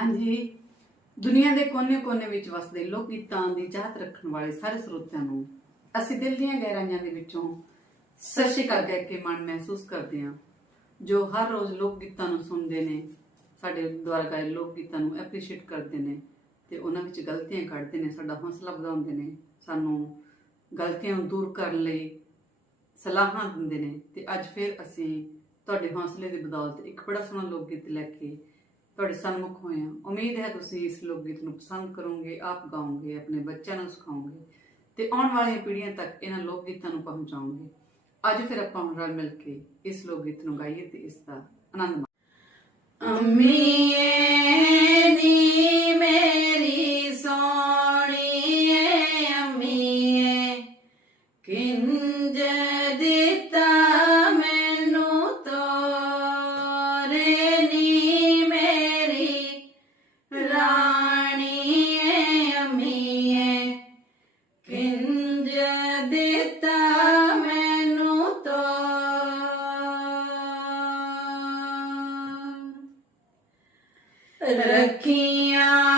ਹਾਂਜੀ। ਦੁਨੀਆ ਦੇ ਕੋਨੇ-ਕੋਨੇ ਵਿੱਚ ਵਸਦੇ ਲੋਕ ਗੀਤਾਂ ਦੀ ਚਾਹਤ ਰੱਖਣ ਵਾਲੇ ਸਾਰੇ ਸਰੋਤਿਆਂ ਨੂੰ ਅਸੀਂ ਦਿਲ ਦੀਆਂ ਗਹਿਰਾਈਆਂ ਦੇ ਵਿੱਚੋਂ ਸਤਿ ਸ਼੍ਰੀ ਅਕਾਲ ਕਹਿ ਕੇ ਮਨ ਮਹਿਸੂਸ ਕਰਦੇ ਹਾਂ। ਜੋ ਹਰ ਰੋਜ਼ ਲੋਕ ਗੀਤਾਂ ਨੂੰ ਸੁਣਦੇ ਨੇ, ਸਾਡੇ ਦੁਆਰਾ ਗਾਏ ਲੋਕ ਗੀਤਾਂ ਨੂੰ ਐਪਰੀਸ਼ੀਏਟ ਕਰਦੇ ਨੇ ਤੇ ਉਹਨਾਂ ਵਿੱਚ ਗਲਤੀਆਂ ਕੱਢਦੇ ਨੇ, ਸਾਡਾ ਹੌਸਲਾ ਵਧਾਉਂਦੇ ਨੇ, ਸਾਨੂੰ ਗਲਤੀਆਂ ਨੂੰ ਦੂਰ ਕਰਨ ਲਈ ਸਲਾਹਾਂ ਦਿੰਦੇ ਨੇ ਤੇ ਅੱਜ ਫਿਰ ਅਸੀਂ ਤੁਹਾਡੇ ਹੌਸਲੇ ਦੀ ਬਦੌਲਤ ਇੱਕ ਬੜਾ ਸੋਹਣਾ ਲੋਕ ਗੀਤ ਲੈ ਕੇ ਤੁਹਾਡੇ ਸਨਮੁਖ ਹੋਏ ਹਾਂ। ਉਮੀਦ ਹੈ ਤੁਸੀਂ ਇਸ ਲੋਕ ਗੀਤ ਨੂੰ ਪਸੰਦ ਕਰੋਗੇ, ਆਪ ਗਾਓਗੇ, ਆਪਣੇ ਬੱਚਿਆਂ ਨੂੰ ਸਿਖਾਓਗੇ ਤੇ ਆਉਣ ਵਾਲੀਆਂ ਪੀੜ੍ਹੀਆਂ ਤੱਕ ਇਹਨਾਂ ਲੋਕ ਗੀਤਾਂ ਨੂੰ ਪਹੁੰਚਾਓਗੇ। ਅੱਜ ਫਿਰ ਆਪਾਂ ਹੁਣ ਰਲ ਮਿਲ ਕੇ ਇਸ ਲੋਕ ਗੀਤ ਨੂੰ ਗਾਈਏ ਤੇ ਇਸ ਦਾ ਆਨੰਦ ਮਾਣੀਏ। ਅੰਮੀਏ ਰੱਖੀਆਂ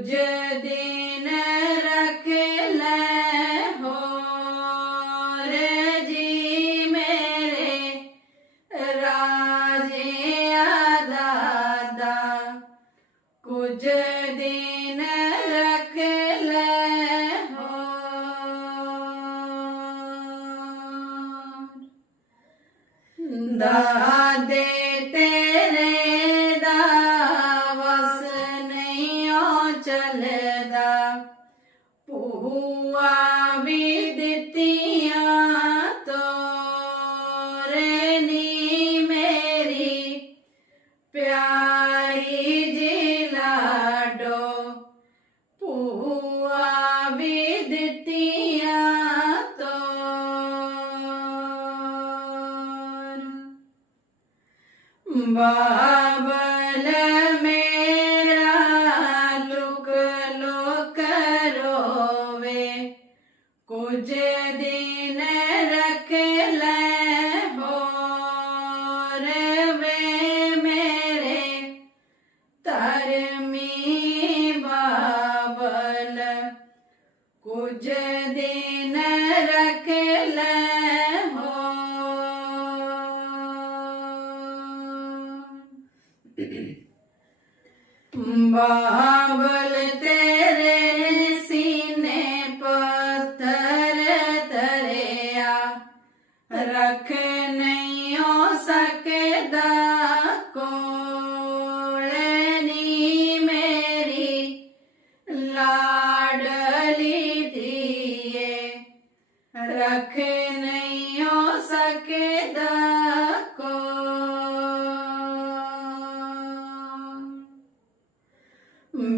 ਕੁਝ ਦਿਨ ਰੱਖ ਲੈ ਹੋਰ ਜੀ ਮੇਰੇ ਰਾਜੇ ਦਾਦਾ ਕੁਝ ਦਿਨ ਰੱਖ ਲੈ ਹੋਰ। ਦਾਦੇ ਚੱਲਦਾ ਭੂਆ ਵੀ ਦਿੱਤੀਆਂ ਤੋਰੇ ਨੀ ਮੇਰੀ। ਪਿਆਰੀ ਜੀ ਲਾਡੋ, ਭੂਆ ਵੀ ਦਿੱਤੀਆਂ ਤੋਰ। ਬਾ ਕੁਝ ਦਿਨ ਰੱਖ ਲੈ ਹੋ ਬਾਬਲ ਤੇਰੇ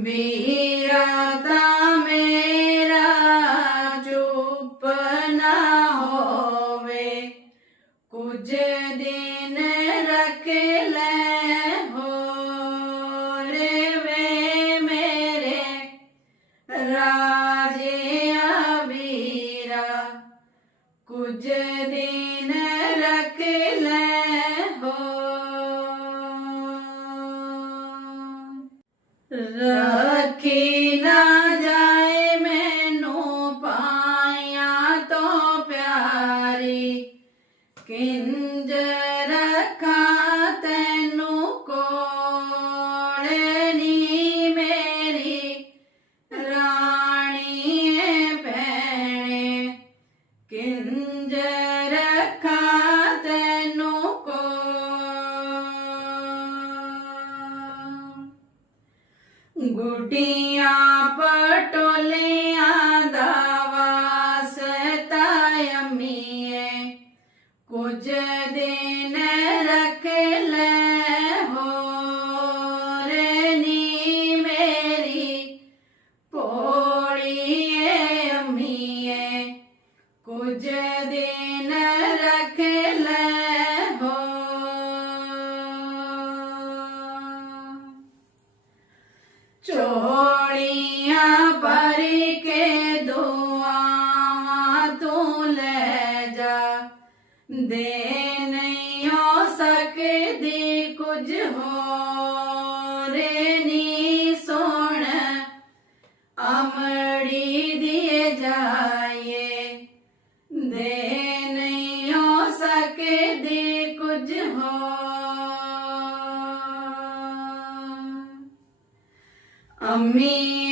ਵੀਰਾ ਤਾਂ ਮੇਰਾ ਚੁੱਪ ਨਾ ਹੋਵੇ ਕੁਝ ਦਿਨ ਰੱਖ ਲੈ ਹੋਰ ਵੇ ਮੇਰੇ ਰਾਜੇ ਵੀਰਾ ਕੁਝ ਰੱਖੀ ਨਾ ਜਾਏ ਮੈਨੂੰ ਪਾਇਆ ਤੋਂ ਪਿਆਰੀ। ਕਿੰਜ ਰੱਖਾਂ ਤੈਨੂੰ ਕੋਲੇ? ਗੁੱਡੀਆਂ ਪਟੋਲਿਆਂ ਦਾ ਵਾਸਤਾ ਅਮੀਏ। ਕੁਝ ਦਿਨ ਰੱਖ ਲੈ ਹੋਰੇ ਮੇਰੀ ਭੋੜੀਏ ਅਮੀਏ। ਕੁਝ ਹੋਰ ਨੀ ਸੋਣ ਅਮੜੀ ਦੀਏ ਜਾਏ ਦੇ ਨਹੀਂ ਹੋ ਸਕਦੀ ਕੁਝ ਹੋਰ। ਅੰਮੀਏ